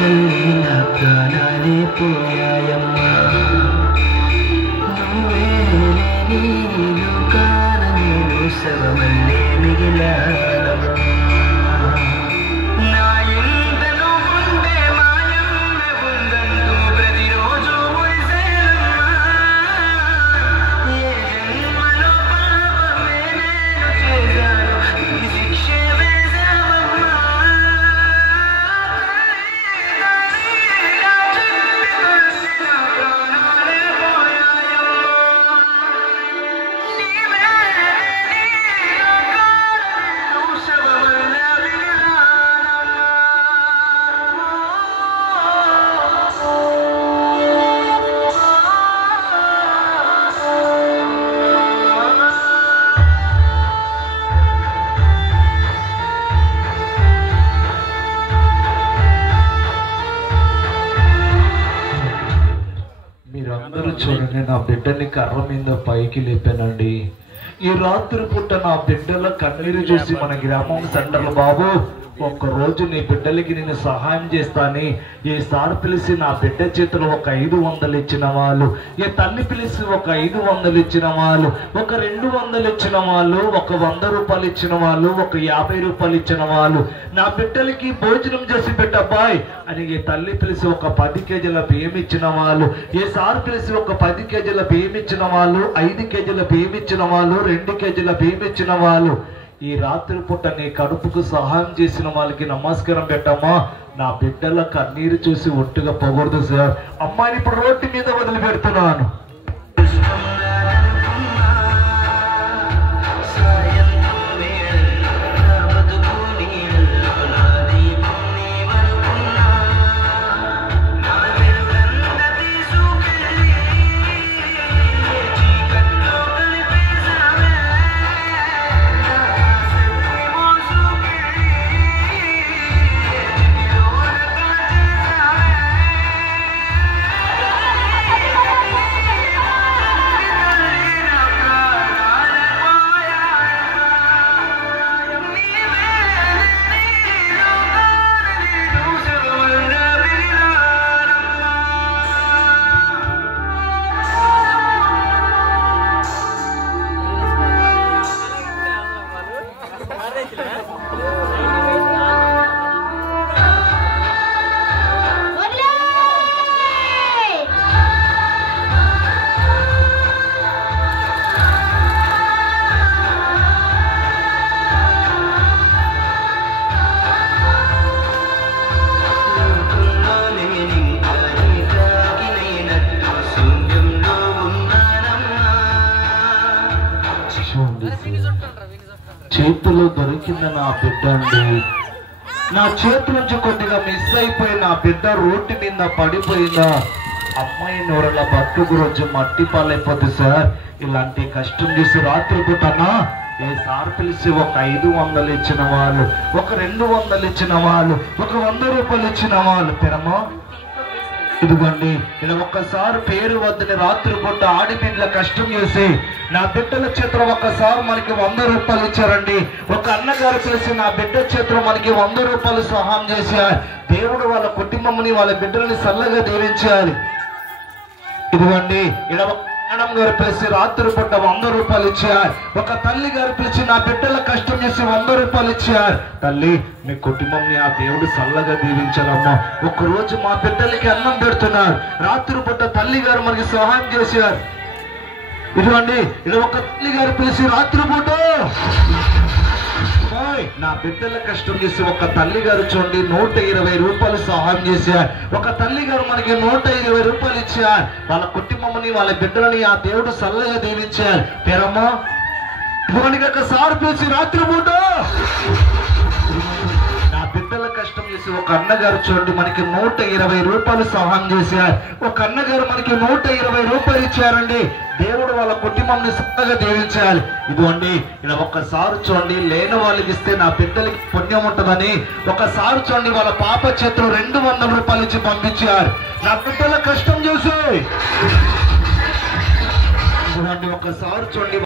తల్లి నా ప్రాణాలే పోయాయమ్మా నువ్వే లేని లోకాన నేను శవమల్లే మిగిలానమ్మా నా ఇంట నువ్వుండే మాయమ్మ ఉందంటూ ప్రతిరోజు మురిసేనమ్మా ఏ జన్మలో పాపమే నేను చేశాను ఈ శిక్షే వేశావమ్మా మీరందరూ చూడండి, నా బిడ్డని కర్ర మీద పైకి లేపానండి. ఈ రాత్రి పూట నా బిడ్డల కన్నీరు చూసి మన గ్రామం సెంటర్లో బాబు ఒక్కరోజు నీ బిడ్డలకి నేను సహాయం చేస్తాను. ఏ సార్ పిలిచి నా బిడ్డ చేతులు ఒక 500 ఇచ్చిన వాళ్ళు, ఏ తల్లి పిలిచి ఒక 500 ఇచ్చిన వాళ్ళు, ఒక 200 ఇచ్చిన వాళ్ళు, ఒక 100 రూపాయలు ఇచ్చిన వాళ్ళు, ఒక 50 రూపాయలు ఇచ్చిన వాళ్ళు, నా బిడ్డలకి భోజనం చేసి పెట్టబ్బాయ్ అని ఏ తల్లి పిలిచి ఒక 10 కేజీల బియ్యం ఇచ్చిన వాళ్ళు, ఏ సార్ పిలిచి ఒక 10 కేజీల బియ్యం ఇచ్చిన వాళ్ళు, 5 కేజీల బియ్యం ఇచ్చిన వాళ్ళు, 2 కేజీల బియ్యం ఇచ్చిన వాళ్ళు. ఈ రాత్రి పూట నీ కడుపుకు సహాయం చేసిన వాళ్ళకి నమస్కారం పెట్టమ్మా. నా బిడ్డల కన్నీరు చూసి ఒట్టుగా పోకూడదు సార్. అమ్మాయిని ఇప్పుడు రోడ్డు మీద వదిలిపెడుతున్నాను. చేతిలో దొరికింది నా బిడ్డ అండి. నా చేతి నుంచి కొద్దిగా మిస్ అయిపోయి నా బిడ్డ రోడ్డు మీద పడిపోయిందా, అమ్మాయి నోరల బతుకు రోజు మట్టి పాలైపోతుంది సార్. ఇలాంటి కష్టం చేసి రాత్రి పూటనా ఏ సార్ పిలిచి ఒక 500 ఇచ్చిన వాళ్ళు, ఒక 200 ఇచ్చిన వాళ్ళు, ఒక 100 రూపాయలు ఇచ్చిన వాళ్ళు. పెరమా ఇదిగోండి, ఇలా ఒక్కసారి పేరు వద్దని రాత్రి పూట ఆడిబిడ్డల కష్టం చేసి నా బిడ్డల చేతిలో ఒక్కసారి మనకి 100 రూపాయలు ఇచ్చారండి. ఒక అన్నగారు పిలిచి నా బిడ్డ చేతిలో మనకి 100 రూపాయలు సహాయం చేశారు. దేవుడు వాళ్ళ కుటుంబంని వాళ్ళ బిడ్డలని చల్లగా దీవించాలి. ఇదిగోండి, ఇలా మేడం గారు పిలిచి రాత్రి పూట 100 రూపాయలు ఇచ్చారు. ఒక తల్లి గారు పిలిచి నా బిడ్డల కష్టం చేసి 100 రూపాయలు ఇచ్చారు. తల్లి మీ కుటుంబంని ఆ దేవుడు చల్లగా దీవించాలమ్మా. ఒక్కరోజు మా బిడ్డలకి అన్నం పెడుతున్నారు. రాత్రి పూట తల్లి గారు మనకి సహాయం చేశారు. ఇదిగోండి, ఇలా ఒక తల్లి గారు పిలిచి రాత్రి పూట నా బిడ్డల కష్టం చేసి ఒక తల్లి గారు చూడండి 120 రూపాయలు సహాయం చేశారు. ఒక తల్లి గారు మనకి 120 రూపాయలు ఇచ్చారు. వాళ్ళ కుటుంబంని వాళ్ళ బిడ్డలని ఆ దేవుడు చల్లగా దీవించారు. పేరమ్మా మనకి ఒకసారి పిలిచి రాత్రి పూట నా బిడ్డల కష్టం చేసి ఒక అన్నగారు చూడండి మనకి 120 రూపాయలు సహాయం చేశారు. ఒక అన్నగారు మనకి 120 రూపాయలు ఇచ్చారండి. దేవుడు వాళ్ళ కుటుంబాన్ని చక్కగా దీవించాలి. ఇదిగోండి, ఇలా ఒక్కసారి చూడండి లేని వాళ్ళకి ఇస్తే నా బిడ్డలకి పుణ్యం ఉంటుందని ఒకసారి చూడండి వాళ్ళ పాప చేతులు 200 రూపాయలు ఇచ్చి పంపించారు. నా బిడ్డల కష్టం చూసి ఇదిగోండి, ఒకసారి చూడండి